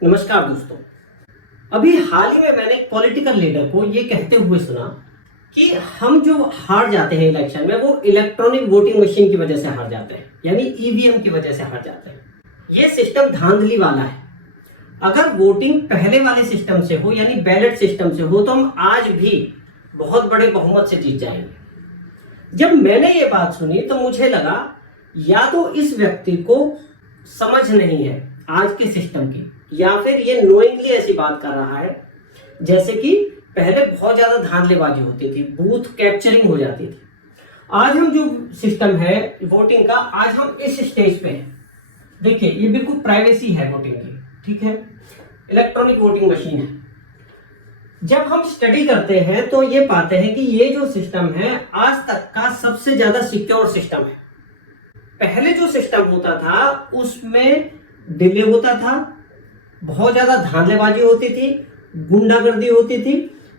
नमस्कार दोस्तों। अभी हाल ही में मैंने एक पॉलिटिकल लीडर को ये कहते हुए सुना कि हम जो हार जाते हैं इलेक्शन में वो इलेक्ट्रॉनिक वोटिंग मशीन की वजह से हार जाते हैं, यानी ईवीएम की वजह से हार जाते हैं। ये सिस्टम धांधली वाला है। अगर वोटिंग पहले वाले सिस्टम से हो यानी बैलेट सिस्टम से हो तो हम आज भी बहुत बड़े बहुमत से जीत जाएंगे। जब मैंने ये बात सुनी तो मुझे लगा या तो इस व्यक्ति को समझ नहीं है आज के सिस्टम की, या फिर ये नोइंगली ऐसी बात कर रहा है जैसे कि पहले बहुत ज्यादा धांधलेबाजी होती थी, बूथ कैप्चरिंग हो जाती थी। आज हम जो सिस्टम है वोटिंग का, आज हम इस स्टेज पे हैं। देखिए ये बिल्कुल प्राइवेसी है वोटिंग की, ठीक है, इलेक्ट्रॉनिक वोटिंग मशीन है। जब हम स्टडी करते हैं तो ये पाते हैं कि ये जो सिस्टम है आज तक का सबसे ज्यादा सिक्योर सिस्टम है। पहले जो सिस्टम होता था उसमें डिले होता था, बहुत ज्यादा धांधलेबाजी होती थी, गुंडागर्दी होती थी।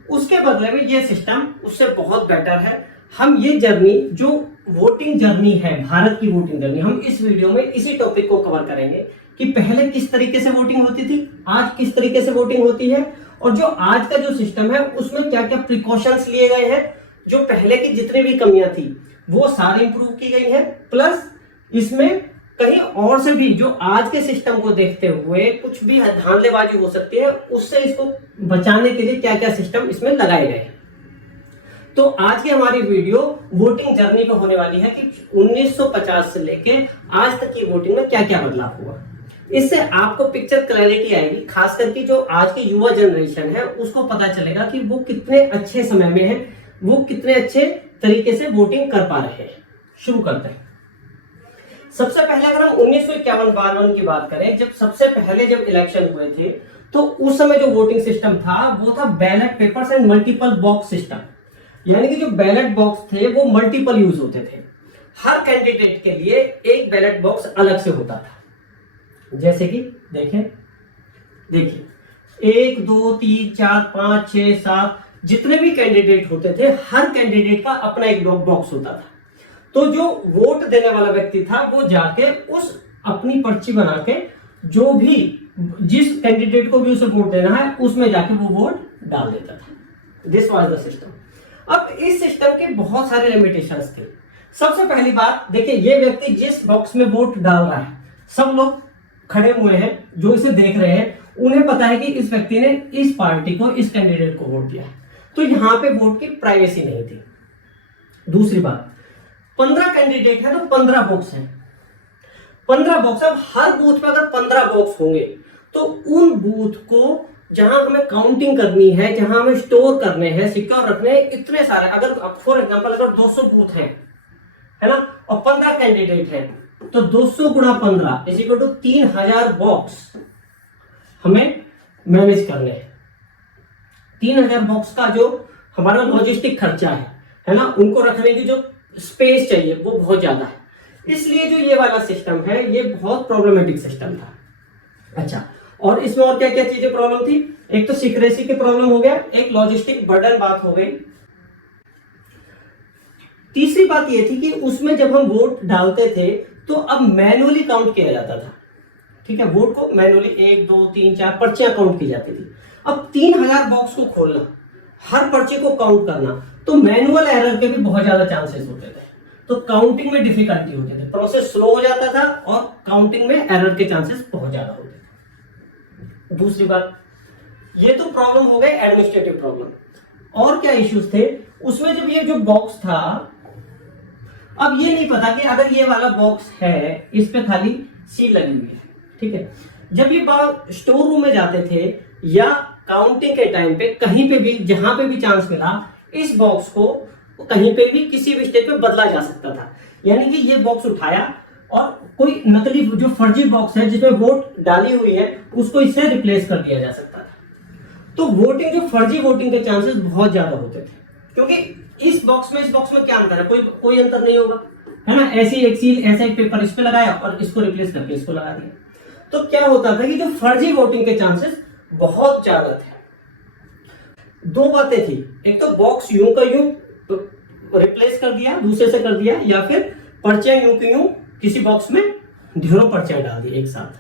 उसके बदले में ये सिस्टम उससे बहुत बेटर है। हम ये जर्नी जो वोटिंग जर्नी है, भारत की वोटिंग जर्नी, हम इस वीडियो में इसी टॉपिक को कवर करेंगे कि पहले किस तरीके से वोटिंग होती थी, आज किस तरीके से वोटिंग होती है, और जो आज का जो सिस्टम है उसमें क्या क्या प्रिकॉशंस लिए गए हैं। जो पहले की जितनी भी कमियां थी वो सारी इंप्रूव की गई है, प्लस इसमें कहीं और से भी जो आज के सिस्टम को देखते हुए कुछ भी धांधलेबाजी हो सकती है उससे इसको बचाने के लिए क्या क्या सिस्टम इसमें लगाए गए हैं। तो आज की हमारी वीडियो वोटिंग जर्नी पे होने वाली है कि 1950 से लेके आज तक की वोटिंग में क्या क्या बदलाव हुआ। इससे आपको पिक्चर क्लैरिटी आएगी, खास करके जो आज की युवा जनरेशन है उसको पता चलेगा कि वो कितने अच्छे समय में है, वो कितने अच्छे तरीके से वोटिंग कर पा रहे हैं। शुरू करते हैं। सबसे पहले अगर हम 1951-52 की बात करें, जब सबसे पहले जब इलेक्शन हुए थे तो उस समय जो वोटिंग सिस्टम था वो था ballot papers and multiple box system. यानी कि जो बैलेट बॉक्स थे वो मल्टीपल यूज होते थे। हर कैंडिडेट के लिए एक बैलेट बॉक्स अलग से होता था। जैसे कि देखिए 1 2 3 4 5 6 7 जितने भी कैंडिडेट होते थे हर कैंडिडेट का अपना एक बॉक्स होता था। तो जो वोट देने वाला व्यक्ति था वो जाके उस अपनी पर्ची बना के जो भी जिस कैंडिडेट को भी उसे वोट देना है उसमें जाके वो वोट डाल देता था। This was the system. अब इस सिस्टम के बहुत सारे लिमिटेशंस थे। सबसे पहली बात देखिए, ये व्यक्ति जिस बॉक्स में वोट डाल रहा है, सब लोग खड़े हुए हैं जो इसे देख रहे हैं, उन्हें पता है कि इस व्यक्ति ने इस पार्टी को, इस कैंडिडेट को वोट दिया है। तो यहां पे वोट की प्राइवेसी नहीं थी। दूसरी बात, 15 कैंडिडेट है तो 15 बॉक्स है, 15 बॉक्स। अब हर बूथ पे अगर 15 बॉक्स होंगे तो उन बूथ को जहां हमें काउंटिंग करनी है, जहां हमें स्टोर करने हैं, सिक्योर रखने हैं, इतने सारे, अगर फॉर एग्जांपल अगर 200 बूथ हैं, है ना, और 15 कैंडिडेट हैं तो 200 गुणा 15 इज इक्वल टू 3000 बॉक्स हमें मैनेज करने हैं। 3000 बॉक्स का जो हमारा लॉजिस्टिक खर्चा है ना, उनको रखने की जो स्पेस चाहिए वो बहुत ज्यादा है। इसलिए जो ये वाला सिस्टम है ये बहुत प्रॉब्लमेटिक सिस्टम था। अच्छा, और इसमें और क्या क्या चीजें प्रॉब्लम थी? एक तो सिक्रेसी की प्रॉब्लम हो गया, एक लॉजिस्टिक बर्डन बात हो गई। तीसरी बात ये थी कि उसमें जब हम वोट डालते थे तो अब मैनुअली काउंट किया जाता था। ठीक है, वोट को मैनुअली 1 2 3 4 पर्चियां काउंट की जाती थी। अब 3000 बॉक्स को खोलना, हर पर्ची को काउंट करना, तो मैनुअल एरर के भी बहुत ज्यादा चांसेस होते थे। तो काउंटिंग में डिफिकल्टी होती थी, प्रोसेस स्लो हो जाता था और काउंटिंग में एरर के चांसेस बहुत ज्यादा होते थे। दूसरी बात, ये तो प्रॉब्लम हो गई एडमिनिस्ट्रेटिव प्रॉब्लम। और क्या इश्यूज थे उसमें? जब ये जो बॉक्स था, अब ये नहीं पता कि अगर ये वाला बॉक्स है इस पे खाली सील लगी हुई है, ठीक है, जब ये स्टोर रूम में जाते थे या काउंटिंग के टाइम पे कहीं पे भी जहां पे भी चांस मिला, इस बॉक्स को कहीं पे भी किसी भी स्टेज पे बदला जा सकता था। यानी कि ये बॉक्स उठाया और कोई नकली जो फर्जी बॉक्स है जिसमें वोट डाली हुई है उसको इससे रिप्लेस कर दिया जा सकता था। तो वोटिंग, जो फर्जी वोटिंग के चांसेस बहुत ज्यादा होते थे, क्योंकि इस बॉक्स में क्या अंतर है? कोई अंतर नहीं होगा, है ना। ऐसी एक सील, ऐसा एक पेपर इस पे लगाया और इसको रिप्लेस करके इसको लगा दिया। तो क्या होता था कि जो फर्जी वोटिंग के चांसेस बहुत ज्यादा थे। दो बातें थी, एक तो बॉक्स यूं का यूं रिप्लेस कर दिया, दूसरे से कर दिया, या फिर पर्चियां यूं की यूं किसी बॉक्स में ढेरों पर्चियां डाल दी एक साथ,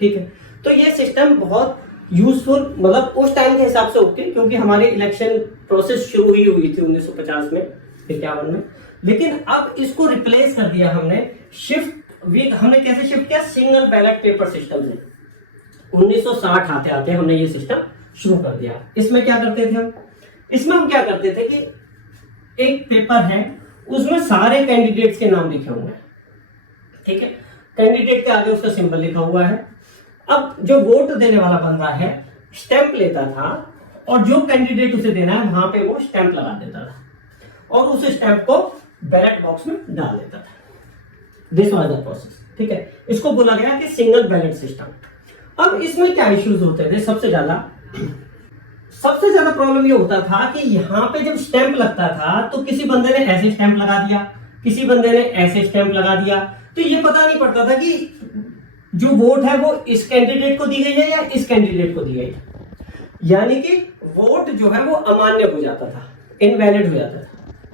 ठीक है। तो ये सिस्टम बहुत यूजफुल मतलब उस टाइम के हिसाब से ओके, क्योंकि हमारी इलेक्शन प्रोसेस शुरू ही हुई थी 1950 में 51 में। लेकिन अब इसको रिप्लेस कर दिया हमने हमने कैसे शिफ्ट किया, सिंगल बैलेट पेपर सिस्टम से 1960 आते आते हमने ये सिस्टम शुरू कर दिया। इसमें क्या करते थे इसमें हम क्या करते थे कि एक पेपर है उसमें सारे कैंडिडेट्स के नाम लिखे हुए हैं, ठीक है, कैंडिडेट के आगे उसका सिंबल लिखा हुआ है। अब जो वोट देने वाला बंदा है स्टैंप लेता था और जो कैंडिडेट उसे देना है वहां पे वो स्टैंप लगा देता था और उस स्टैंप को बैलेट बॉक्स में डाल देता था। दिस वाज द प्रोसेस, ठीक है। इसको बोला गया कि सिंगल बैलेट सिस्टम। अब इसमें क्या इश्यूज होते थे, सबसे ज्यादा प्रॉब्लम ये होता था कि यहाँ पे जब स्टैंप लगता था तो किसी बंदे ने ऐसे स्टैंप लगा दिया, किसी बंदे ने ऐसे स्टैंप लगा दिया, तो ये पता नहीं पड़ता था कि जो वोट है वो इस कैंडिडेट को दी गई है या इस कैंडिडेट को दी गई है। यानी कि वोट जो है वो अमान्य हो जाता था, इनवैलिड हो जाता था।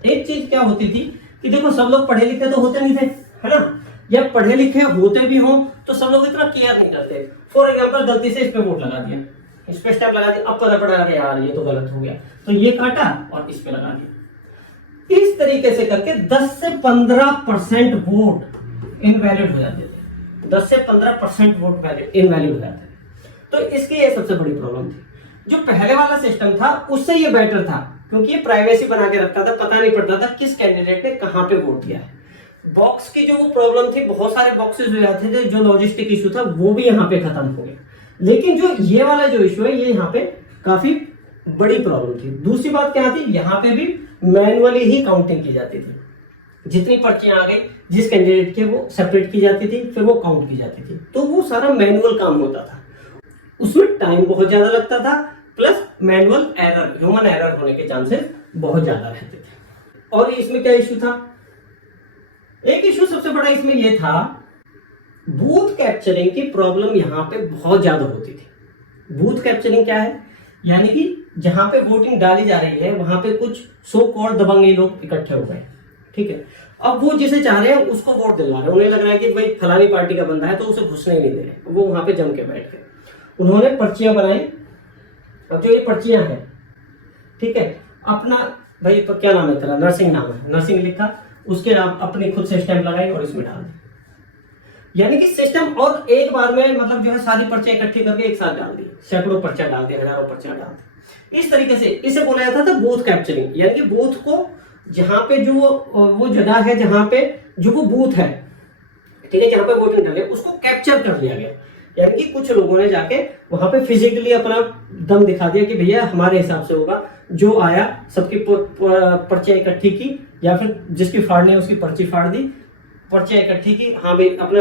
एक चीज क्या होती थी कि देखो सब लोग पढ़े लिखे तो होते नहीं थे, है ना, या पढ़े लिखे होते भी हों तो सब लोग इतना केयर नहीं करते। फॉर एग्जाम्पल गलती से इस पे वोट लगा दिया, इस पे स्टैंप लगा दिया, अब पता पड़ा अरे यार ये तो गलत हो गया, तो ये काटा और इस पे लगा दिया। इस तरीके से करके 10 से 15% वोट इनवैलिड हो जाते थे, 10 से 15% वोट इनवैलिड हो जाते थे। तो इसकी ये सबसे बड़ी प्रॉब्लम थी। जो पहले वाला सिस्टम था उससे ये बेटर था, क्योंकि ये प्राइवेसी बना के रखता था, पता नहीं पड़ता था किस कैंडिडेट ने कहां पे वोट दिया है। बॉक्स की जो प्रॉब्लम थी, बहुत सारे बॉक्सेस हो जाते थे, जो लॉजिस्टिक इशू था वो भी यहाँ पे खत्म हो गया। लेकिन जो ये वाला जो इशू है ये यहाँ पे काफी बड़ी प्रॉब्लम थी। दूसरी बात क्या थी, यहाँ पे भी मैनुअली ही काउंटिंग की जाती थी। जितनी पर्चियां आ गई जिस कैंडिडेट के वो सेपरेट की जाती थी, फिर वो काउंट की जाती थी, तो वो सारा मैनुअल काम होता था। उसमें टाइम बहुत ज्यादा लगता था, plus manual error, human error होने के चांसेस बहुत ज्यादा रहते थे। और इसमें क्या इशू था, एक इशू सबसे बड़ा इसमें यह था, बूथ कैप्चरिंग की प्रॉब्लम यहाँ पे बहुत ज्यादा होती थी। बूथ कैप्चरिंग क्या है, यानी कि जहां पे वोटिंग डाली जा रही है वहां पे कुछ सो कॉल्ड दबंगे लोग इकट्ठे हो गए, ठीक है। अब वो जिसे चाह रहे हैं उसको वोट दिलवा रहे हैं, उन्हें लग रहा है कि भाई फलानी पार्टी का बंदा है तो उसे घुसने ही नहीं दे रहे, वो वहां पे जम के बैठ गए। उन्होंने पर्चियां बनाई। अब जो ये पर्चियां हैं, ठीक है, अपना भाई तो क्या नाम है तेरा, नरसिंह नाम है, नरसिंह लिखा, उसके नाम अपनी खुद से स्टैंप लगाई और इसमें डाल दी। यानी कि सिस्टम, और एक बार में मतलब जो है सारी पर्चियां इकट्ठी करके एक साथ डाल दी, सैकड़ों पर्चियां डाल दी, हजारों पर्चियां डाल दी। इस तरीके से इसे बोला जाता था बूथ कैप्चरिंग, यानी कि बूथ को जहां पे जो वो जगह है जहां पे जो वो बूथ है, ठीक है, जहां पे वोटिंग डाले उसको कैप्चर कर लिया गया। यानी कि कुछ लोगों ने जाके वहां पे फिजिकली अपना दम दिखा दिया कि भैया हमारे हिसाब से होगा, जो आया सबकी पर्चियां इकट्ठी की, या फिर जिसकी फाड़नी है उसकी पर्ची फाड़ दी, पर्चियां इकट्ठी की, हाँ भाई अपना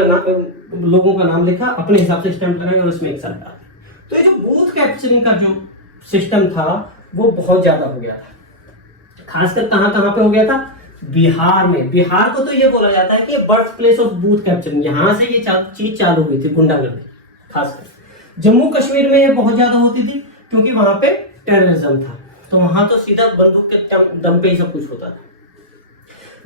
लोगों का नाम लिखा, अपने हिसाब से स्टैंप लगाए और उसमें एक साथ डाल। तो ये जो बूथ कैप्चरिंग का जो सिस्टम था वो बहुत ज्यादा हो गया था। खासकर कहां कहां पे हो गया था, बिहार में। बिहार को तो ये बोला जाता है कि birth place of booth capturing, यहां से ये चीज चालू हुई थी, गुंडागर्दी। खासकर जम्मू कश्मीर में ये बहुत ज्यादा होती थी, क्योंकि वहां पे टेररिज्म था, तो वहां तो सीधा बंदूक के दम पे ही सब कुछ होता था।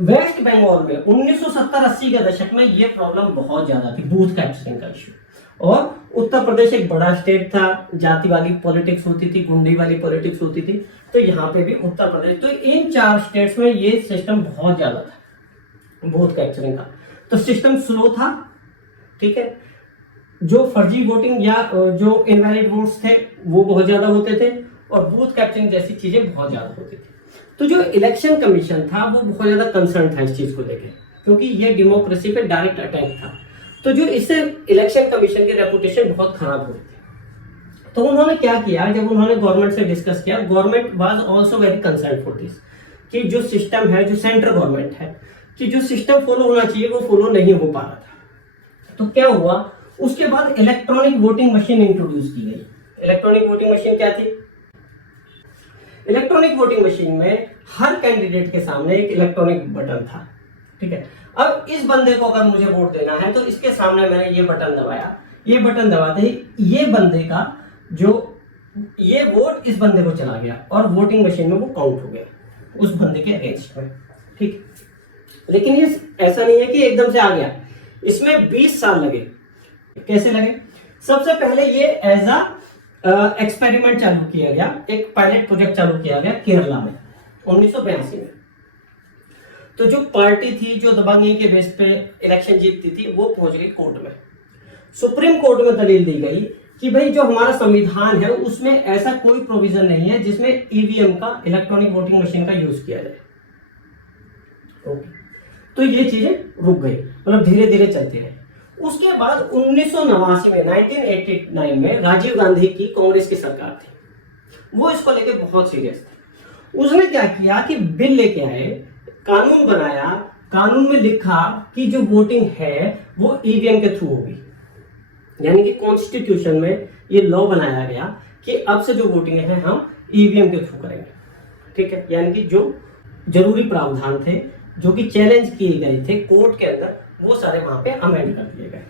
वेस्ट बंगाल में 1970-80 के दशक में ये प्रॉब्लम बहुत ज्यादा थी, बूथ कैप्चरिंग का इश्यू। और उत्तर प्रदेश एक बड़ा स्टेट था, जाति वाली पॉलिटिक्स होती थी, गुंडी वाली पॉलिटिक्स होती थी, तो यहाँ पे भी उत्तर प्रदेश, तो इन 4 स्टेट्स में ये सिस्टम बहुत ज्यादा था बूथ कैप्चरिंग का। तो सिस्टम स्लो था, ठीक है, जो फर्जी वोटिंग या जो इनवैलिड वोट्स थे वो बहुत ज्यादा होते थे, और बूथ कैप्चरिंग जैसी चीजें बहुत ज्यादा होती थी। तो जो इलेक्शन कमीशन था वो बहुत ज्यादा कंसर्न था इस चीज को लेकर, क्योंकि ये डेमोक्रेसी पे डायरेक्ट अटैक था। तो जो इससे इलेक्शन कमीशन की रेपुटेशन बहुत खराब हुई थी। तो उन्होंने क्या किया, जब उन्होंने गवर्नमेंट से डिस्कस किया, government was also very concern for this, कि जो सिस्टम है, जो सेंट्रल गवर्नमेंट है, कि जो सिस्टम फॉलो होना चाहिए वो फॉलो नहीं हो पा रहा था। तो क्या हुआ, उसके बाद इलेक्ट्रॉनिक वोटिंग मशीन इंट्रोड्यूस की गई। इलेक्ट्रॉनिक वोटिंग मशीन क्या थी, इलेक्ट्रॉनिक वोटिंग मशीन में हर कैंडिडेट के सामने एक इलेक्ट्रॉनिक बटन था, ठीक है। अब इस बंदे को अगर मुझे वोट देना है तो इसके सामने मैंने ये बटन दबाया, ये बटन दबाते ही ये बंदे का जो ये वोट इस बंदे को चला गया और वोटिंग मशीन में वो काउंट हो गया उस बंदे के अगेंस्ट में, ठीक। लेकिन ये ऐसा नहीं है कि एकदम से आ गया, इसमें 20 साल लगे। कैसे लगे, सबसे पहले ये एज अ एक्सपेरिमेंट चालू किया गया, एक पायलट प्रोजेक्ट चालू किया गया केरला में 1982 में। तो जो पार्टी थी जो दबंगई के बेस पे इलेक्शन जीतती थी वो पहुंच गई कोर्ट में। सुप्रीम कोर्ट में दलील दी गई कि भाई जो हमारा संविधान है उसमें ऐसा कोई प्रोविजन नहीं है जिसमें ईवीएम का, इलेक्ट्रॉनिक वोटिंग मशीन का यूज किया जाए। ओके, तो ये चीजें रुक गई, मतलब धीरे धीरे चलती रही। उसके बाद 1989 में 1989 में राजीव गांधी की कांग्रेस की सरकार थी, वो इसको लेके बहुत सीरियस थी। उसने क्या किया कि बिल लेके आए, कानून बनाया, कानून में लिखा कि जो वोटिंग है वो ईवीएम के थ्रू होगी। यानी कि कॉन्स्टिट्यूशन में ये लॉ बनाया गया कि अब से जो वोटिंग है हम ईवीएम के थ्रू करेंगे। ठीक है, यानी कि जो जरूरी प्रावधान थे जो कि चैलेंज किए गए थे कोर्ट के अंदर, वो सारे वहां पे अमेंड कर दिए गए।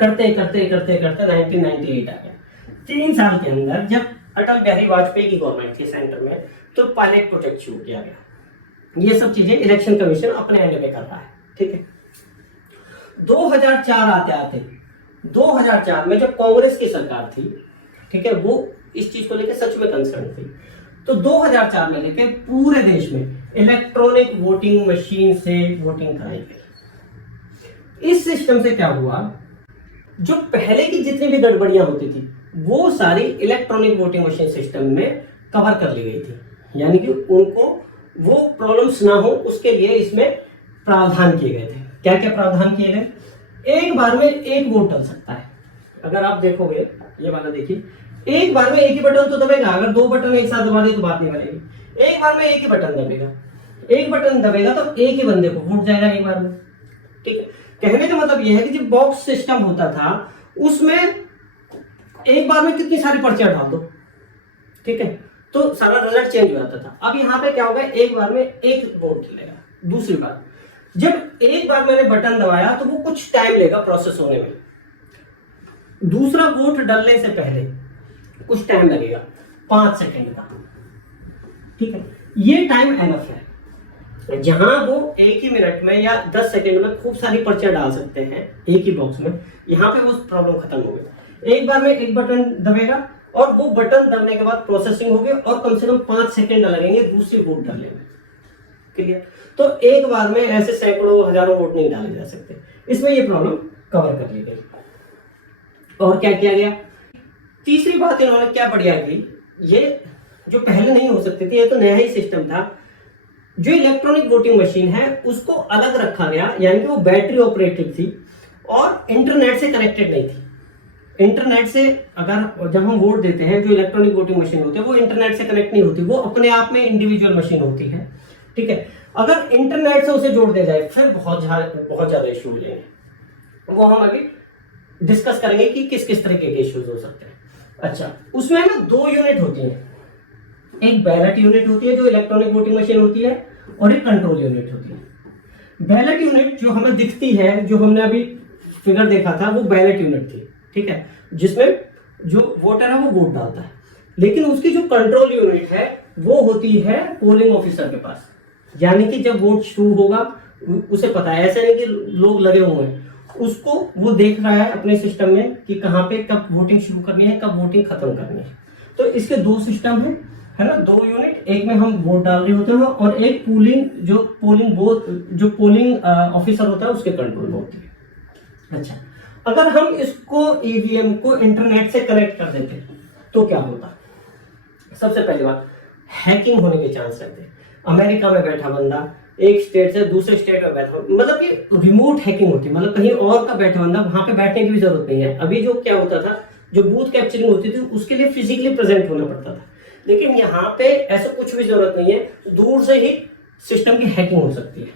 करते करते करते करते 1998 आ गया। 3 साल के अंदर जब अटल बिहारी वाजपेयी की गवर्नमेंट थी सेंटर में, तो पायलट प्रोजेक्ट शुरू किया गया। ये सब चीजें इलेक्शन कमीशन अपने एंड में कर रहा है। ठीक है, 2004 आते आते 2004 में जब कांग्रेस की सरकार थी, ठीक है, वो इस चीज को लेकर सच में कंसर्न थी। तो 2004 में लेके पूरे देश में इलेक्ट्रॉनिक वोटिंग मशीन से वोटिंग कराई गई। इस सिस्टम से क्या हुआ, जो पहले की जितनी भी गड़बड़ियां होती थी वो सारी इलेक्ट्रॉनिक वोटिंग मशीन सिस्टम में कवर कर ली गई थी। यानी कि उनको वो प्रॉब्लम्स ना हो उसके लिए इसमें प्रावधान किए गए थे। क्या क्या प्रावधान किए गए, एक बार में एक वोट डल सकता है। अगर आप देखोगे ये वाला देखिए, एक बार में एक ही बटन तो दबेगा, अगर 2 बटन एक साथ दबा दे तो बात नहीं बनेगी। एक बार में एक ही बटन दबेगा, एक बटन दबेगा तो एक ही बंदे को वोट जाएगा एक बार में। ठीक है, कहने का मतलब यह है कि जो बॉक्स सिस्टम होता था उसमें एक बार में कितनी सारी पर्चियां डाल दो, ठीक है, तो सारा रिजल्ट चेंज हो जाता था। अब यहाँ पे क्या होगा, एक बार में एक वोट चलेगा। दूसरी बार जब एक बार मैंने बटन दबाया तो वो कुछ टाइम लेगा प्रोसेस होने में, दूसरा वोट डालने से पहले कुछ टाइम लगेगा 5 सेकंड का। ठीक है, ये टाइम एनफ है। जहां वो एक ही मिनट में या 10 सेकंड में खूब सारी पर्चियां डाल सकते हैं एक ही बॉक्स में, यहाँ पे वो प्रॉब्लम खत्म हो गई। एक बार में एक बटन दबेगा और वो बटन दबने के बाद प्रोसेसिंग होगी और कम से कम 5 सेकंड लगेंगे दूसरी वोट डालने में। क्लियर, तो एक बार में ऐसे सैकड़ों हजारों वोट नहीं डाले जा सकते, इसमें ये प्रॉब्लम कवर कर ली गई। और क्या किया गया, तीसरी बात इन्होंने क्या बढ़िया की, ये जो पहले नहीं हो सकती थी, ये तो नया ही सिस्टम था। जो इलेक्ट्रॉनिक वोटिंग मशीन है उसको अलग रखा गया, यानी कि वो बैटरी ऑपरेटेड थी और इंटरनेट से कनेक्टेड नहीं थी। इंटरनेट से अगर जब हम वोट देते हैं, जो इलेक्ट्रॉनिक वोटिंग मशीन होती है वो इंटरनेट से कनेक्ट नहीं होती, वो अपने आप में इंडिविजुअल मशीन होती है। ठीक है, अगर इंटरनेट से उसे जोड़ दिया जाए फिर बहुत ज्यादा इशू हो जाएंगे, वो हम अभी डिस्कस करेंगे कि किस किस तरीके के इश्यूज हो सकते हैं। अच्छा, उसमें ना 2 यूनिट होती है, एक बैलेट यूनिट होती है जो इलेक्ट्रॉनिक वोटिंग मशीन होती है और एक कंट्रोल यूनिट होती है। बैलेट यूनिट जो हमें दिखती है, जो हमने अभी फिगर देखा था, वो बैलेट यूनिट थी। ठीक है, जिसमें जो वोटर है वो वोट डालता है। लेकिन उसकी जो कंट्रोल यूनिट है वो होती है पोलिंग ऑफिसर के पास। यानी कि जब वोट शुरू होगा उसे पता है, ऐसे नहीं कि लोग लगे हुए हैं, उसको वो देख रहा है अपने सिस्टम में कि कहाँ पे कब वोटिंग शुरू करनी है, कब वोटिंग खत्म करनी है। तो इसके 2 सिस्टम है ना, 2 यूनिट, एक में हम वोट डाल रहे होते हैं और एक जो पोलिंग ऑफिसर होता है उसके कंट्रोल में होती है। अच्छा, अगर हम इसको ईवीएम को इंटरनेट से कनेक्ट कर देते तो क्या होता, सबसे पहली बात हैकिंग होने के चांस रहते हैं। अमेरिका में बैठा बंदा एक स्टेट से दूसरे स्टेट में बैठा, मतलब ये रिमोट हैकिंग होती है, मतलब कहीं और का बैठा बंदा वहां पे बैठने की भी जरूरत नहीं है। अभी जो क्या होता था, जो बूथ कैप्चरिंग होती थी उसके लिए फिजिकली प्रेजेंट होना पड़ता था, लेकिन यहाँ पे ऐसा कुछ भी जरूरत नहीं है, दूर से ही सिस्टम की हैकिंग हो सकती है।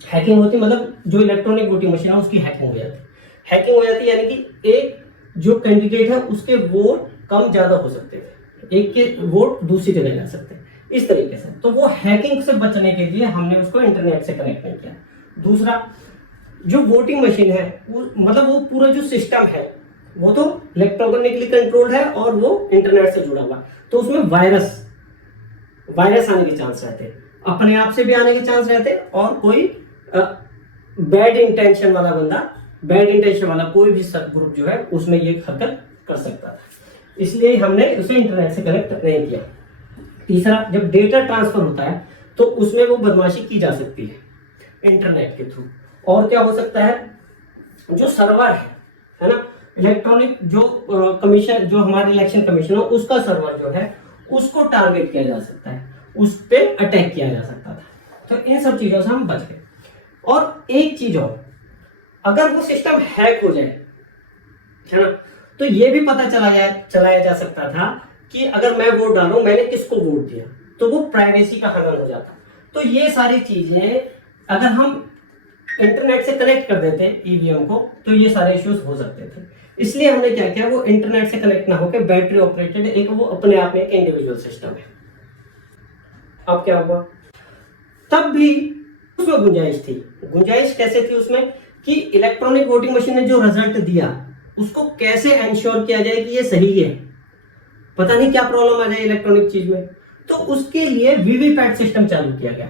हैकिंग होती मतलब जो इलेक्ट्रॉनिक वोटिंग मशीन है उसकी हैकिंग हो जाती है। हैकिंग हो जाती है यानी कि एक जो कैंडिडेट है उसके वोट कम ज्यादा हो सकते थे, एक के वोट दूसरी जगह जा सकते हैं, इस तरीके से। तो वो हैकिंग से बचने के लिए हमने उसको इंटरनेट से कनेक्ट नहीं किया। दूसरा, जो वोटिंग मशीन है मतलब वो पूरा जो सिस्टम है वो तो इलेक्ट्रॉनिकली कंट्रोल्ड है और वो इंटरनेट से जुड़ा हुआ, तो उसमें वायरस आने के चांस रहते हैं, अपने आप से भी आने के चांस रहते हैं और कोई बैड इंटेंशन वाला बंदा बैड इंटेंशन वाला कोई भी सब ग्रुप जो है उसमें ये हरकत कर सकता था, इसलिए हमने उसे इंटरनेट से कनेक्ट नहीं किया। तीसरा, जब डेटा ट्रांसफर होता है तो उसमें वो बदमाशी की जा सकती है इंटरनेट के थ्रू। और क्या हो सकता है, जो सर्वर है ना, इलेक्ट्रॉनिक जो कमीशन, जो हमारे इलेक्शन कमीशन है उसका सर्वर जो है उसको टारगेट किया जा सकता है, उस पर अटैक किया जा सकता था। तो इन सब चीजों से हम बच गए। और एक चीज और, अगर वो सिस्टम हैक हो जाए है ना, तो ये भी पता चलाया जा सकता था कि अगर मैं वोट डालूं मैंने किसको वोट दिया, तो वो प्राइवेसी का हनन हो जाता। तो ये सारी चीजें अगर हम इंटरनेट से कनेक्ट कर देते ईवीएम को तो ये सारे इश्यूज हो सकते थे। इसलिए हमने क्या किया, वो इंटरनेट से कनेक्ट ना होकर बैटरी ऑपरेटेड एक वो अपने आप में एक इंडिविजुअल सिस्टम है। अब क्या हुआ, तब भी उसमें गुंजाइश थी। गुंजाइश कैसे थी उसमें, कि इलेक्ट्रॉनिक वोटिंग मशीन ने जो रिजल्ट दिया उसको कैसे एंश्योर किया जाए कि ये सही है, पता नहीं क्या प्रॉब्लम आ जाए इलेक्ट्रॉनिक चीज में। तो उसके लिए वीवीपैट सिस्टम चालू किया गया।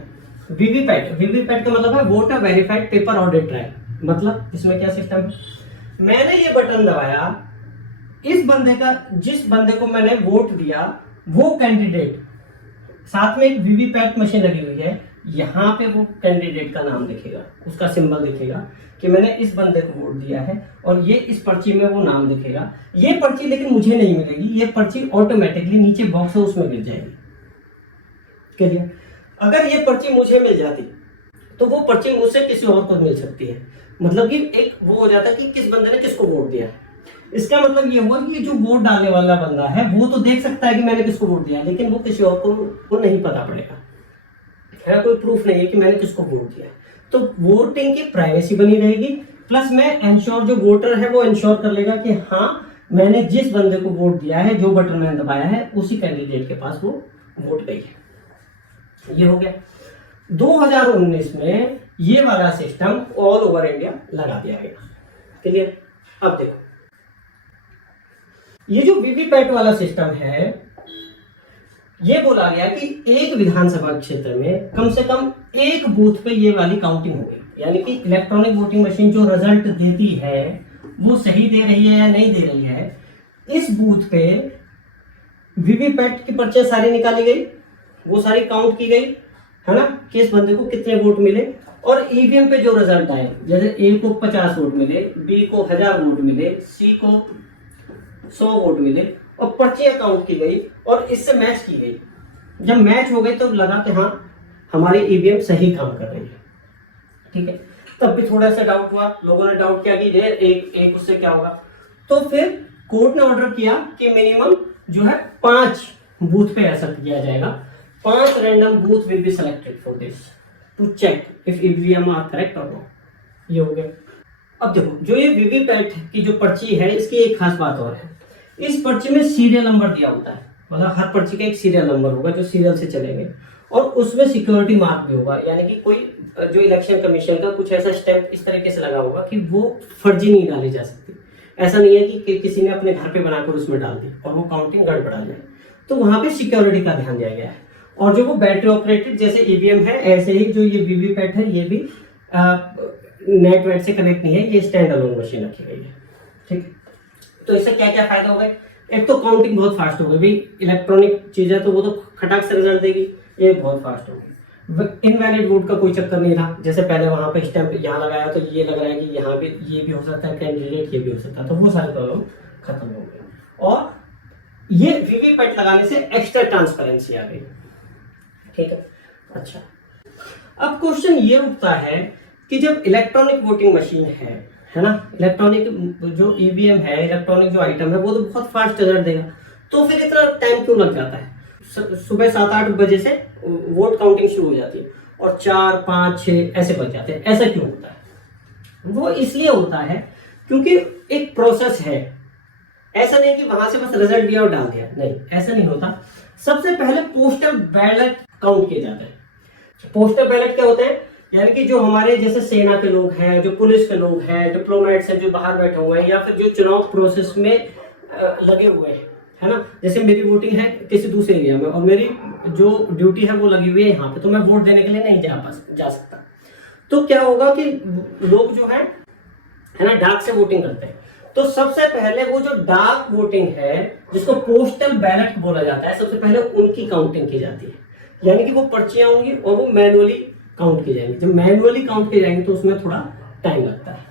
वीवीपैट का मतलब है voter verified paper audit trial. मतलब इसमें क्या सिस्टम है, मैंने ये बटन दबाया, इस बंदे का, जिस बंदे को मैंने वोट दिया वो कैंडिडेट, साथ में एक वीवीपैट मशीन लगी हुई है, यहाँ पे वो कैंडिडेट का नाम दिखेगा, उसका सिंबल दिखेगा कि मैंने इस बंदे को वोट दिया है, और ये इस पर्ची में वो नाम दिखेगा। ये पर्ची लेकिन मुझे नहीं मिलेगी, ये पर्ची ऑटोमेटिकली नीचे बॉक्स है उसमें गिर जाएगी। क्लियर? अगर ये पर्ची मुझे मिल जाती तो वो पर्ची मुझसे किसी और को मिल सकती है, मतलब कि एक वो हो जाता कि किस बंदे ने किसको वोट दिया है। इसका मतलब ये हुआ कि जो वोट डालने वाला बंदा है वो तो देख सकता है कि मैंने किसको वोट दिया, लेकिन वो किसी और को नहीं पता पड़ेगा, है कोई प्रूफ नहीं है कि मैंने किसको वोट दिया। तो वोटिंग की प्राइवेसी बनी रहेगी, प्लस मैं एंश्योर, जो वोटर है वो एंश्योर कर लेगा कि हाँ मैंने जिस बंदे को वोट दिया है, जो बटन मैंने दबाया है, उसी कैंडिडेट के पास वो वोट गई है। ये हो गया। 2019 में ये वाला सिस्टम ऑल ओवर इंडिया लगा दिया गया। क्लियर? अब देखो, ये जो वीवीपैट वाला सिस्टम है, ये बोला गया कि एक विधानसभा क्षेत्र में कम से कम एक बूथ पे ये वाली काउंटिंग होगी, यानी कि इलेक्ट्रॉनिक वोटिंग मशीन जो रिजल्ट देती है वो सही दे रही है या नहीं दे रही है। इस बूथ पे वीवीपैट की पर्चे सारी निकाली गई, वो सारी काउंट की गई, है ना, कि इस बंदे को कितने वोट मिले, और ईवीएम पे जो रिजल्ट आए, जैसे ए को 50 वोट मिले, बी को 1000 वोट मिले, सी को 100 वोट मिले, और पर्चियां काउंट की गई और इससे मैच की गई। जब मैच हो गई तो लगा कि हाँ हमारी ईवीएम सही काम कर रही है। ठीक है, तब भी थोड़ा सा डाउट हुआ, लोगों ने डाउट किया कि ये एक उससे क्या होगा। तो फिर कोर्ट ने ऑर्डर किया कि मिनिमम जो है 5 बूथ पे ऐसा किया जाएगा, 5 random booth will be selected for this to check if EVM are correct और नॉट। ये हो गया। अब देखो, जो ये वीवीपैट की जो पर्ची है, इसकी एक खास बात और है, इस पर्ची में सीरियल नंबर दिया होता है, मतलब हर पर्ची का एक सीरियल नंबर होगा जो सीरियल से चलेंगे, और उसमें सिक्योरिटी मार्क भी होगा, यानी कि कोई जो इलेक्शन कमीशन का कुछ ऐसा स्टैंप इस तरीके से लगा होगा कि वो फर्जी नहीं डाली जा सकती। ऐसा नहीं है कि किसी ने अपने घर पे बनाकर उसमें डाल दी और वो काउंटिंग गड़बड़ा जाए। तो वहां पे सिक्योरिटी का ध्यान दिया गया है। और जो वो बैटरी ऑपरेटेड जैसे ईवीएम है, ऐसे ही जो ये वीवीपैट है, ये भी नेटवर्क से कनेक्ट नहीं है, ये स्टैंड अलोन मशीन रखी गई है। ठीक, तो इससे क्या क्या फायदा हो गए? एक तो काउंटिंग बहुत फास्ट हो गई, भाई इलेक्ट्रॉनिक चीज है तो वो तो खटाक से रिजल्ट देगी, ये बहुत फास्ट हो गई। इनवैलिड वोट का कोई चक्कर नहीं रहा, जैसे पहले वहां पे स्टैंप यहाँ लगाया तो ये लग रहा है कि यहाँ भी ये भी हो सकता है कैंडिडेट, ये भी हो सकता है, तो वो सारी प्रॉब्लम खत्म हो गई। और ये वीवीपैट लगाने से एक्स्ट्रा ट्रांसपेरेंसी आ गई। ठीक है, अच्छा, अब क्वेश्चन ये उठता है कि जब इलेक्ट्रॉनिक वोटिंग मशीन है ना, इलेक्ट्रॉनिक जो ईवीएम है, इलेक्ट्रॉनिक जो आइटम है, वो तो बहुत फास्ट रिजल्ट देगा, तो फिर इतना टाइम क्यों लग जाता है? सुबह 7-8 बजे से वोट काउंटिंग शुरू हो जाती है और 4, 5, 6 ऐसे बज जाते हैं। ऐसा क्यों होता है? वो इसलिए होता है क्योंकि एक प्रोसेस है। ऐसा नहीं कि वहां से बस रिजल्ट दिया और डाल दिया, नहीं, ऐसा नहीं होता। सबसे पहले पोस्टल बैलेट काउंट किए जाते हैं। पोस्टल बैलेट क्या होते हैं? यानी कि जो हमारे जैसे सेना के लोग हैं, जो पुलिस के लोग हैं, डिप्लोमेट्स हैं जो बाहर बैठे हुए हैं, या फिर जो चुनाव प्रोसेस में लगे हुए हैं, है ना, जैसे मेरी वोटिंग है किसी दूसरे एरिया में और मेरी जो ड्यूटी है वो लगी हुई है यहाँ पे, तो मैं वोट देने के लिए नहीं जा सकता। तो क्या होगा कि लोग जो है है ना, डाक से वोटिंग करते हैं। तो सबसे पहले वो जो डाक वोटिंग है, जिसको पोस्टल बैलेट बोला जाता है, सबसे पहले उनकी काउंटिंग की जाती है। यानी कि वो पर्चियां होंगी और वो मैनुअली काउंट की जाएंगी। जब मैनुअली काउंट की जाएंगी तो उसमें थोड़ा टाइम लगता है।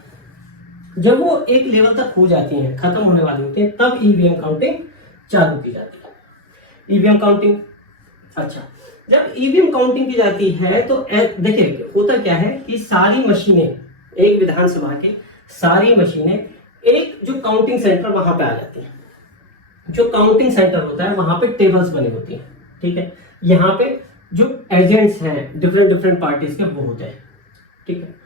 जब वो एक लेवल तक हो जाती हैं, खत्म होने वाली होती है, तब ईवीएम काउंटिंग चालू की जाती है। ईवीएम काउंटिंग, अच्छा, जब ईवीएम काउंटिंग की जाती है तो देखिए होता क्या है कि सारी मशीनें, एक विधानसभा की सारी मशीनें एक जो काउंटिंग सेंटर वहां पे आ जाती है। जो काउंटिंग सेंटर होता है वहां पे टेबल्स बनी होती है, ठीक है। यहाँ पे जो एजेंट्स हैं डिफरेंट डिफरेंट पार्टीज के वो होते हैं, ठीक है।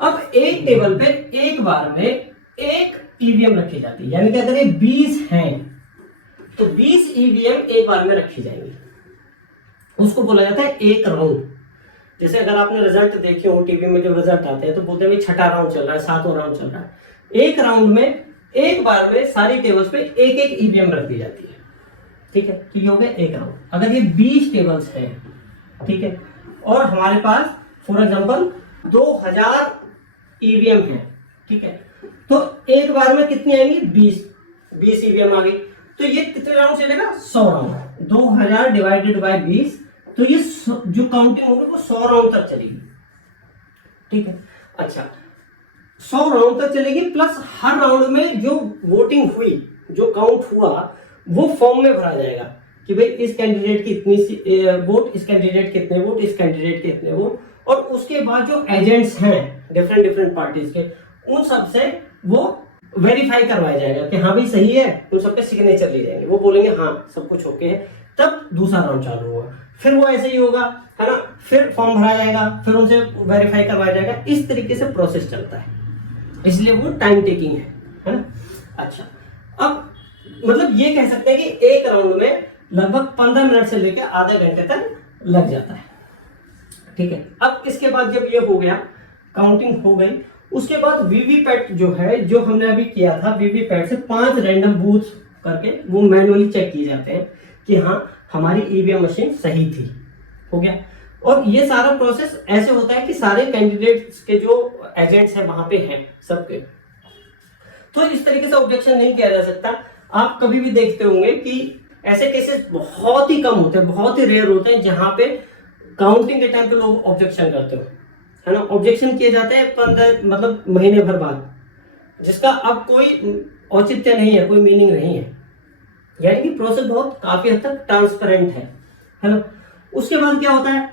अब एक टेबल पे एक बार में एक ईवीएम रखी जाती है, यानी कि अगर ये 20 हैं तो 20 ईवीएम एक बार में रखी जाएंगी। उसको बोला जाता है एक राउंड। जैसे अगर आपने रिजल्ट देखे हो टीवी में, जो रिजल्ट आते हैं तो बोलते हैं छठा राउंड चल रहा है, सातवां राउंड चल रहा है। एक राउंड में एक बार में सारी टेबल्स पे एक एक ईवीएम रख दी जाती है, ठीक है। तो ये हो गया एक राउंड। अगर ये 20 टेबल्स हैं, ठीक है, और हमारे पास फॉर एग्जांपल 2000 ईवीएम है, ठीक है, तो एक बार में कितनी आएंगी? 20 ईवीएम आ गई। तो ये कितने राउंड चलेगा? 100 राउंड। 2000 डिवाइडेड बाय 20, तो ये जो काउंटिंग होगी वो 100 राउंड तक चलेगी, ठीक है। अच्छा, 100 राउंड तक चलेगी, प्लस हर राउंड में जो वोटिंग हुई, जो काउंट हुआ, वो फॉर्म में भरा जाएगा कि भाई इस कैंडिडेट की इतनी वोट, इस कैंडिडेट के इतने वोट, इस कैंडिडेट के इतने वोट। और उसके बाद जो एजेंट्स हैं डिफरेंट डिफरेंट पार्टीज के, उन सब से वो वेरीफाई करवाया जाएगा कि हाँ भाई सही है, उन सबके सिग्नेचर लिए जाएंगे। वो बोलेंगे हाँ सब कुछ ओके है, तब दूसरा राउंड चालू होगा। फिर वो ऐसे ही होगा, है ना, फिर फॉर्म भरा जाएगा, फिर उनसे वेरीफाई करवाया जाएगा। इस तरीके से प्रोसेस चलता है, इसलिए वो टाइम टेकिंग है ना। अच्छा, अब मतलब ये कह सकते हैं कि एक राउंड में लगभग 15 मिनट से लेकर आधे घंटे तक लग जाता है, ठीक है। अब इसके बाद जब ये हो गया, काउंटिंग हो गई, उसके बाद वीवीपैट जो है, जो हमने अभी किया था, वीवीपैट से 5 रैंडम बूथ करके वो मैनुअली चेक किए जाते हैं कि हाँ हमारी ईवीएम मशीन सही थी, हो गया। और ये सारा प्रोसेस ऐसे होता है कि सारे कैंडिडेट्स के जो एजेंट्स हैं वहां पे हैं सबके, तो इस तरीके से ऑब्जेक्शन नहीं किया जा सकता। आप कभी भी देखते होंगे कि ऐसे केसेस बहुत ही कम होते हैं, बहुत ही रेयर होते हैं जहां पे काउंटिंग के टाइम पे लोग ऑब्जेक्शन करते हो, है ना। ऑब्जेक्शन किए जाते हैं 15 मतलब महीने भर बाद, जिसका अब कोई औचित्य नहीं है, कोई मीनिंग नहीं है। यानी कि प्रोसेस बहुत काफी हद तक ट्रांसपेरेंट है ना। उसके बाद क्या होता है,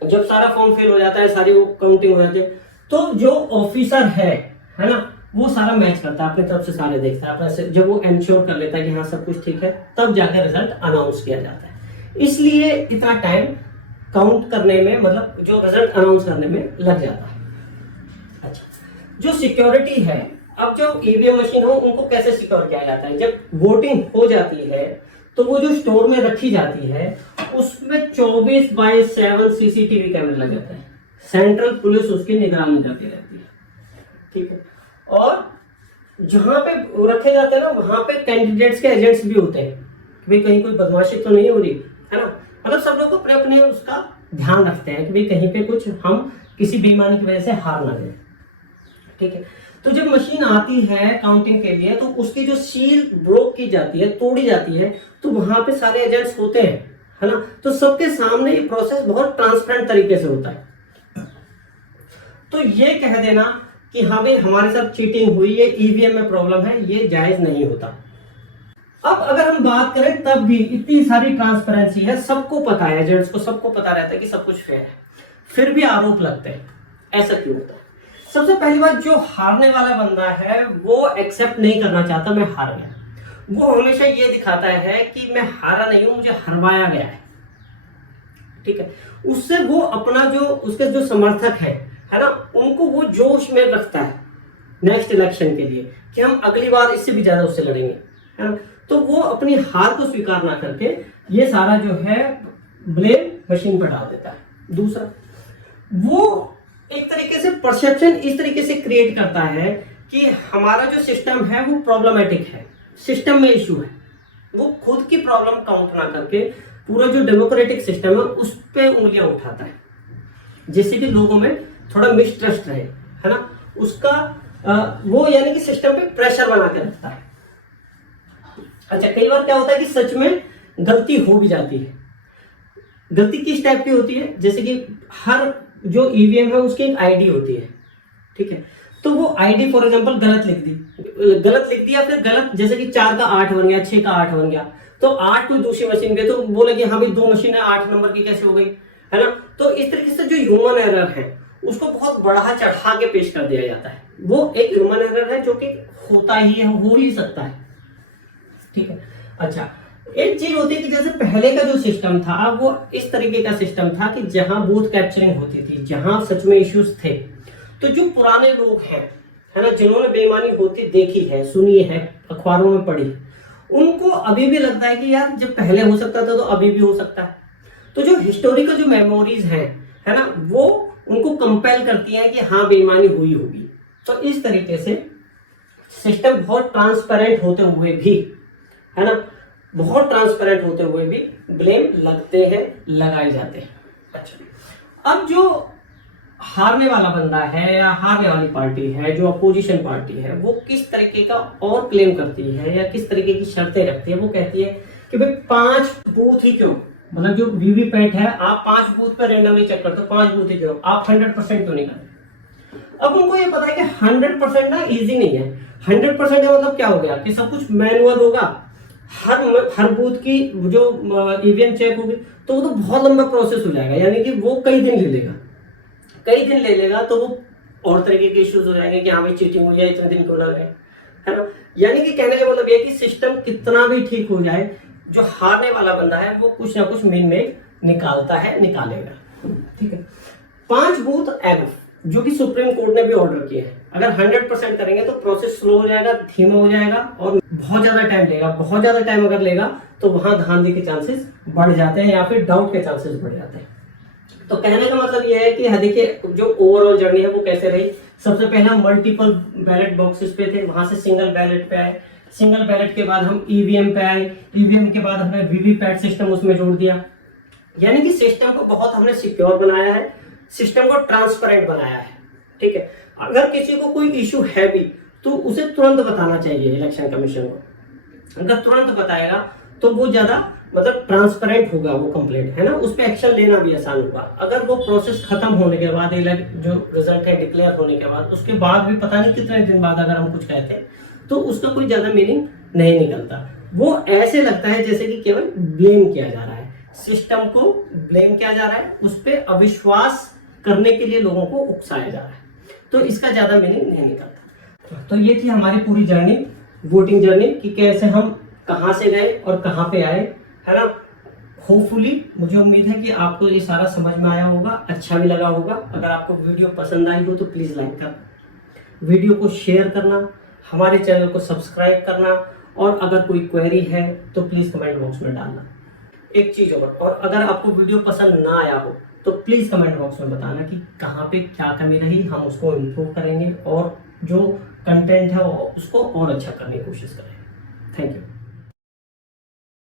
जब सारा फॉर्म फिल हो जाता है, सारी वो काउंटिंग हो जाती है, तो जो ऑफिसर है ना, वो सारा मैच करता है अपनी तरफ से, सारे देखता है अपने से। जब वो इंश्योर कर लेता है कि हाँ सब कुछ ठीक है, तब जाकर रिजल्ट अनाउंस किया जाता है। इसलिए इतना टाइम काउंट करने में, मतलब जो रिजल्ट अनाउंस करने में लग जाता है। अच्छा, जो सिक्योरिटी है, अब जो ईवीएम मशीन हो उनको कैसे सिक्योर किया जाता है? जब वोटिंग हो जाती है तो वो जो स्टोर में रखी जाती है उसमें 24/7 सीसीटीवी कैमरे लगे होते हैं। सेंट्रल पुलिस उसकी निगरानी करती रहती है, ठीक है। और जहां पे रखे जाते हैं ना, वहां पे कैंडिडेट्स के एजेंट्स भी होते हैं कि भाई कहीं कोई बदमाशी तो नहीं हो रही, है ना। मतलब सब लोग अपने अपने उसका ध्यान रखते हैं कि भाई कहीं पे कुछ हम किसी बेईमानी की वजह से हार ना जाए, ठीक है। तो जब मशीन आती है काउंटिंग के लिए, तो उसकी जो सील ब्रोक की जाती है, तोड़ी जाती है, तो वहां पे सारे एजेंट्स होते हैं, है ना। तो सबके सामने ये प्रोसेस बहुत ट्रांसपेरेंट तरीके से होता है। तो ये कह देना कि हाँ भाई हमारे साथ चीटिंग हुई है, ईवीएम में प्रॉब्लम है, ये जायज नहीं होता। अब अगर हम बात करें, तब भी इतनी सारी ट्रांसपेरेंसी है, सबको पता है, एजेंट्स को सबको पता रहता है कि सब कुछ फेयर है, फिर भी आरोप लगते हैं। ऐसा क्यों होता है? सबसे पहली बात, जो हारने वाला बंदा है वो एक्सेप्ट नहीं करना चाहता मैं हार गया। वो हमेशा ये दिखाता है कि मैं हारा नहीं हूं, मुझे हरवाया गया है, ठीक है। उससे वो अपना जो उसके जो समर्थक है ना, उनको वो जोश में रखता है नेक्स्ट इलेक्शन के लिए कि हम अगली बार इससे भी ज्यादा उससे लड़ेंगे, है ना। तो वो अपनी हार को स्वीकार ना करके ये सारा जो है ब्लेम मशीन पर डाल देता है। दूसरा, वो एक तरीके से परसेप्शन इस तरीके से क्रिएट करता है कि हमारा जो सिस्टम है वो प्रॉब्लमेटिक है, सिस्टम में इश्यू है। वो खुद की प्रॉब्लम काउंट ना करके पूरा जो डेमोक्रेटिक सिस्टम है उस पे उंगलियां उठाता है, जिससे कि लोगों में थोड़ा मिसट्रस्ट रहे, है ना। उसका वो यानी कि सिस्टम पे प्रेशर बना के रखता है। अच्छा, कई बार क्या होता है कि सच में गलती हो भी जाती है। गलती किस टाइप की होती है, जैसे कि हर जो ईवीएम है उसकी एक आईडी होती है, ठीक है। तो वो आईडी फॉर एग्जांपल गलत लिख दी या फिर गलत, जैसे कि 4 का 8 बन गया, 6 का 8 बन गया, तो 8 कोई दूसरी मशीन पे, तो बोले कि हाँ भाई 2 मशीन है 8 नंबर की कैसे हो गई, है ना। तो इस तरीके से जो ह्यूमन एरर है उसको बहुत बढ़ा चढ़ा के पेश कर दिया जाता है। वो एक ह्यूमन एरर है जो कि होता ही है, हो ही सकता है, ठीक है। अच्छा, एक चीज होती है कि जैसे पहले का जो सिस्टम था वो इस तरीके का सिस्टम था कि जहां बूथ कैप्चरिंग होती थी, जहां सच में इश्यूज थे, तो जो पुराने लोग हैं, है ना, जिन्होंने बेईमानी होती देखी है, सुनी है, अखबारों में पढ़ी, उनको अभी भी लगता है कि यार जब पहले हो सकता था तो अभी भी हो सकता है। तो जो हिस्टोरिकल जो मेमोरीज हैं, है ना, वो उनको कंपेल करती हैं कि हाँ बेईमानी हुई होगी। तो इस तरीके से सिस्टम बहुत ट्रांसपेरेंट होते हुए भी, है ना, बहुत ट्रांसपेरेंट होते हुए भी ब्लेम लगते हैं, लगाए जाते हैं। अच्छा, अब जो हारने वाला बंदा है या हारने वाली पार्टी है, जो अपोजिशन पार्टी है, वो किस तरीके का और क्लेम करती है या किस तरीके की शर्तें रखती है। वो कहती है कि भाई 5 बूथ ही क्यों, मतलब जो वीवीपैट है आप 5 बूथ पे रेंडमली चेक करते हो, 5 बूथ ही क्यों, आप 100% क्यों नहीं करते। अब उनको ये पता है कि 100% ना इजी नहीं है। 100% का मतलब क्या हो गया कि सब कुछ मैनुअल होगा, हर बूथ की जो ईवीएम चेक होगी, तो वो तो बहुत लंबा प्रोसेस हो जाएगा, यानी कि वो कई दिन ले लेगा। तो वो और तरीके के इश्यूज हो जाएंगे कि हाँ भाई चीटिंग हुई है, इतने दिन क्यों लग रहे हैं, है ना। यानी कि कहने का मतलब ये है कि सिस्टम कितना भी ठीक हो जाए, जो हारने वाला बंदा है वो कुछ ना कुछ मेन निकालता है, निकालेगा, ठीक है। 5 बूथ एनफ, जो कि सुप्रीम कोर्ट ने भी ऑर्डर किए हैं। अगर 100% करेंगे तो प्रोसेस स्लो हो जाएगा, धीमा हो जाएगा और बहुत ज्यादा टाइम लेगा। बहुत ज्यादा टाइम अगर लेगा तो वहां धांधली के चांसेस बढ़ जाते हैं या फिर डाउट के चांसेस बढ़ जाते हैं। तो कहने का मतलब यह है कि देखिए जो ओवरऑल जर्नी है वो कैसे रही। सबसे पहले हम मल्टीपल बैलेट बॉक्सेस पे थे, वहां से सिंगल बैलेट पे आए, सिंगल बैलेट के बाद हम ईवीएम पे आए, ईवीएम के बाद हमने वीवीपैट सिस्टम उसमें जोड़ दिया। यानी कि सिस्टम को बहुत हमने सिक्योर बनाया है, सिस्टम को ट्रांसपेरेंट बनाया है, ठीक है। अगर किसी को कोई इशू है भी तो उसे तुरंत बताना चाहिए इलेक्शन कमीशन को। अगर तुरंत बताएगा तो वो ज्यादा मतलब ट्रांसपेरेंट होगा वो कंप्लेंट, है ना, उस पर एक्शन लेना भी आसान होगा। अगर वो प्रोसेस खत्म होने के बाद, जो रिजल्ट है डिक्लेयर होने के बाद, उसके बाद भी पता नहीं कितने दिन बाद अगर हम कुछ कहते हैं तो उसका कोई ज्यादा मीनिंग नहीं निकलता। वो ऐसे लगता है जैसे कि केवल ब्लेम किया जा रहा है, सिस्टम को ब्लेम किया जा रहा है, उस पर अविश्वास करने के लिए लोगों को उकसाया जा रहा है। तो इसका ज्यादा मीनिंग नहीं निकलता। तो ये थी हमारी पूरी जर्नी, वोटिंग जर्नी, कि कैसे हम कहां से गए और कहां पे आए, है ना। होपफुली मुझे उम्मीद है कि आपको ये सारा समझ में आया होगा, अच्छा भी लगा होगा। अगर आपको वीडियो पसंद आई हो तो प्लीज लाइक करना, वीडियो को शेयर करना, हमारे चैनल को सब्सक्राइब करना, और अगर कोई क्वेरी है तो प्लीज कमेंट बॉक्स में डालना। एक चीज और अगर आपको वीडियो पसंद ना आया हो तो प्लीज कमेंट बॉक्स में बताना कि कहाँ पे क्या कमी रही, हम उसको इम्प्रूव करेंगे और जो कंटेंट है उसको और अच्छा करने की कोशिश करेंगे। Thank you.